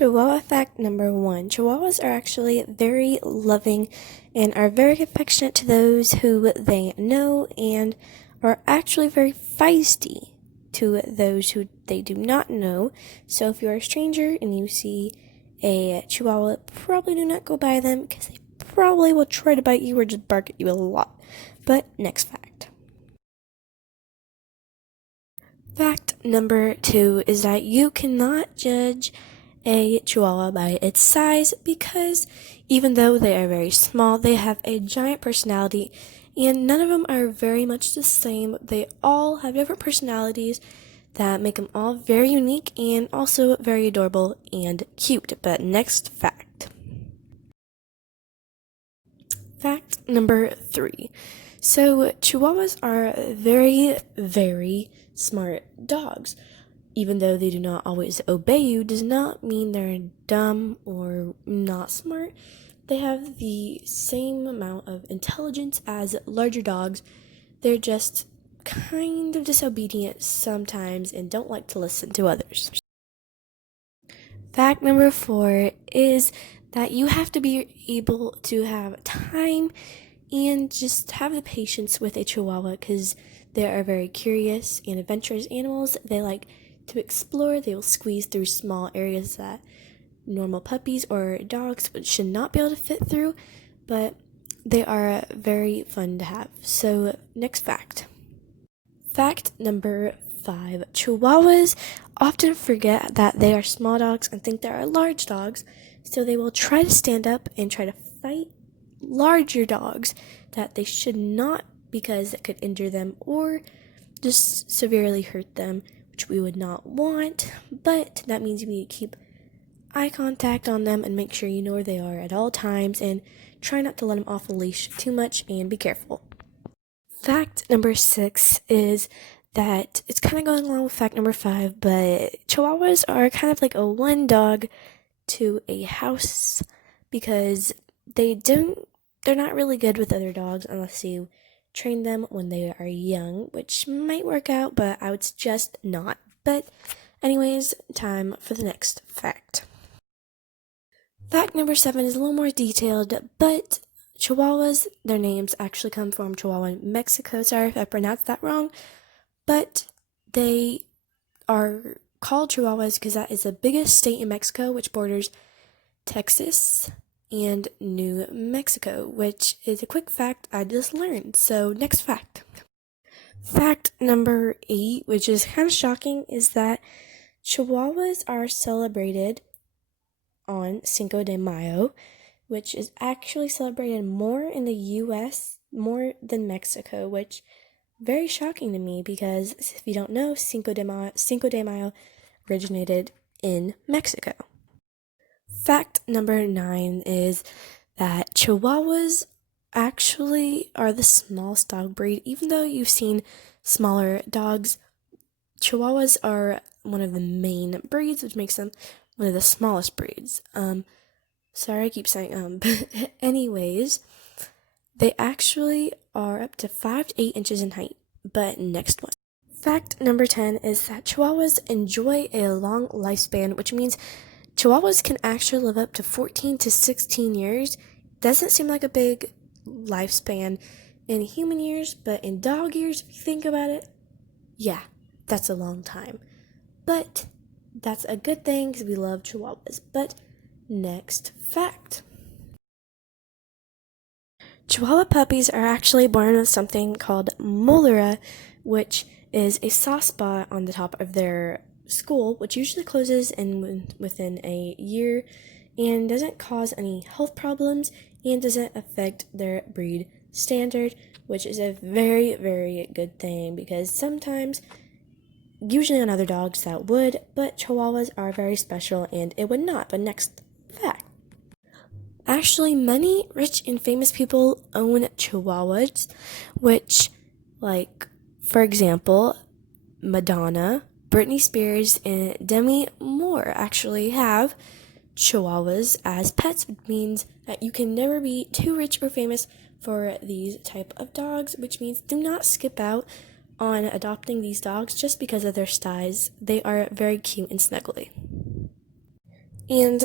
Chihuahua fact number 1. Chihuahuas are actually very loving and are very affectionate to those who they know and are actually very feisty to those who they do not know. So if you're a stranger and you see a Chihuahua, probably do not go by them because they probably will try to bite you or just bark at you a lot. But next fact. Fact number 2 is that you cannot judge a Chihuahua by its size because even though they are very small, they have a giant personality and none of them are very much the same. They all have different personalities that make them all very unique and also very adorable and cute. But next fact. Fact number 3. So Chihuahuas are very, very smart dogs. Even though they do not always obey you, does not mean they're dumb or not smart. They have the same amount of intelligence as larger dogs. They're just kind of disobedient sometimes and don't like to listen to others. Fact number 4 is that you have to be able to have time and just have the patience with a Chihuahua because they are very curious and adventurous animals. They like to explore. They will squeeze through small areas that normal puppies or dogs should not be able to fit through, but they are very fun to have. So next fact. Fact number 5. Chihuahuas often forget that they are small dogs and think they are large dogs, so they will try to stand up and try to fight larger dogs that they should not because it could injure them or just severely hurt them, which we would not want, but that means you need to keep eye contact on them and make sure you know where they are at all times and try not to let them off the leash too much and be careful. Fact number 6 is that it's kind of going along with fact number 5, but Chihuahuas are kind of like a one dog to a house because they're not really good with other dogs unless you train them when they are young, which might work out, but I would suggest not. But anyways, time for the next fact. Fact number 7 is a little more detailed, but Chihuahuas, their names actually come from Chihuahua, Mexico. Sorry if I pronounced that wrong, but they are called Chihuahuas because that is the biggest state in Mexico, which borders Texas and New Mexico, which is a quick fact I just learned. So next fact. Fact number 8, which is kind of shocking, is that Chihuahuas are celebrated on Cinco de Mayo, which is actually celebrated more in the US more than Mexico, which very shocking to me because if you don't know, Cinco de Mayo originated in Mexico. Fact number 9 is that Chihuahuas actually are the smallest dog breed. Even though you've seen smaller dogs, Chihuahuas are one of the main breeds, which makes them one of the smallest breeds. Sorry I keep saying but anyways, they actually are up to 5 to 8 inches in height. But next one. Fact number 10 is that Chihuahuas enjoy a long lifespan, which means Chihuahuas can actually live up to 14 to 16 years. Doesn't seem like a big lifespan in human years, but in dog years, if you think about it, yeah, that's a long time. But that's a good thing because we love Chihuahuas. But next fact. Chihuahua puppies are actually born with something called molera, which is a soft spot on the top of their skull, which usually closes within a year and doesn't cause any health problems and doesn't affect their breed standard, which is a very, very good thing because sometimes, usually on other dogs that would, but Chihuahuas are very special and it would not. But next fact. Actually, many rich and famous people own Chihuahuas, which, like, for example, Madonna, Britney Spears, and Demi Moore actually have Chihuahuas as pets, which means that you can never be too rich or famous for these type of dogs, which means do not skip out on adopting these dogs just because of their size. They are very cute and snuggly. And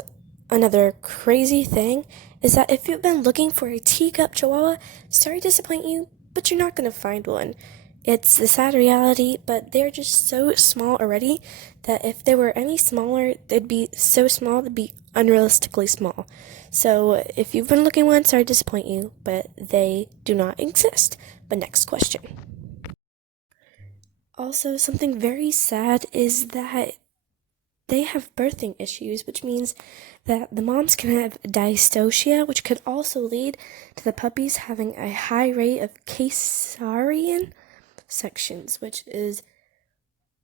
another crazy thing is that if you've been looking for a teacup Chihuahua, sorry to disappoint you, but you're not going to find one. It's the sad reality, but they're just so small already that if they were any smaller, they'd be so small they'd be unrealistically small. So if you've been looking one, sorry to disappoint you, but they do not exist. But next question. Also, something very sad is that they have birthing issues, which means that the moms can have dystocia, which could also lead to the puppies having a high rate of cesarean sections, which is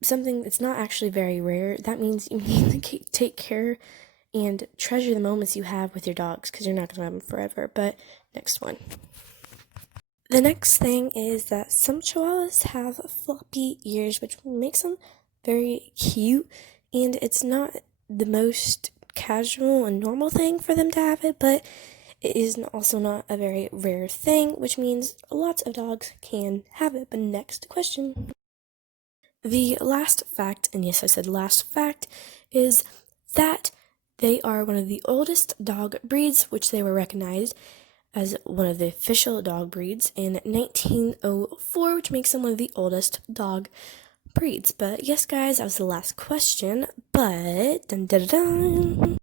something that's not actually very rare. That means you need to take care and treasure the moments you have with your dogs because you're not going to have them forever. But next one. The next thing is that some Chihuahuas have floppy ears, which makes them very cute, and it's not the most casual and normal thing for them to have it, but it is also not a very rare thing, which means lots of dogs can have it. But next question. The last fact, and yes, I said last fact, is that they are one of the oldest dog breeds, which they were recognized as one of the official dog breeds in 1904, which makes them one of the oldest dog breeds. But yes, guys, that was the last question. But dun dun dun.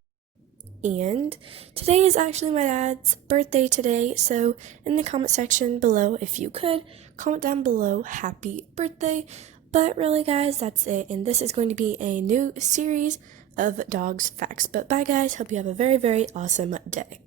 And today is actually my dad's birthday today, so in the comment section below, if you could, comment down below happy birthday. But really, guys, that's it, and this is going to be a new series of dogs facts. But bye, guys, hope you have a very, very awesome day.